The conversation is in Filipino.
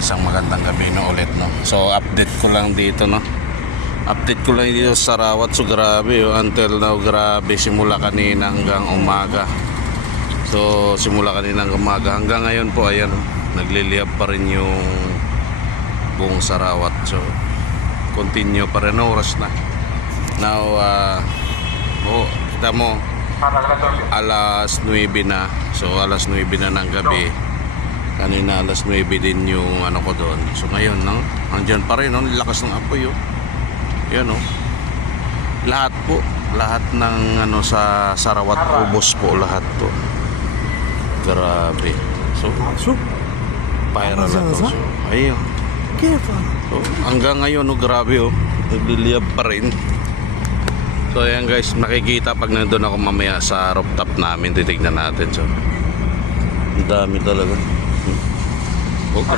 isang magandang gabi no ulit no. So update ko lang dito no. Update ko lang dito sa Sarawat. So grabe until now, grabe simula kanina hanggang umaga. So simula kanina hanggang umaga hanggang ngayon po ayan nagliliyab pa rin yung buong Sarawat. So continue pa rin oras na. Now kita mo alas 9 na. So alas 9 na ng gabi. Kanina alas 9 din yung ano ko doon. So ngayon no, andyan pa rin no, lakas ng apoy yan no. Lahat ng ano sa Sarawat ubos po lahat to. Grabe. So viral na to. So, ayun. So, hanggang ngayon no, grabe nagliliyab pa rin. So ayan guys, makikita pag nandun ako mamaya sa rooftop namin, titignan natin. So ang dami talaga.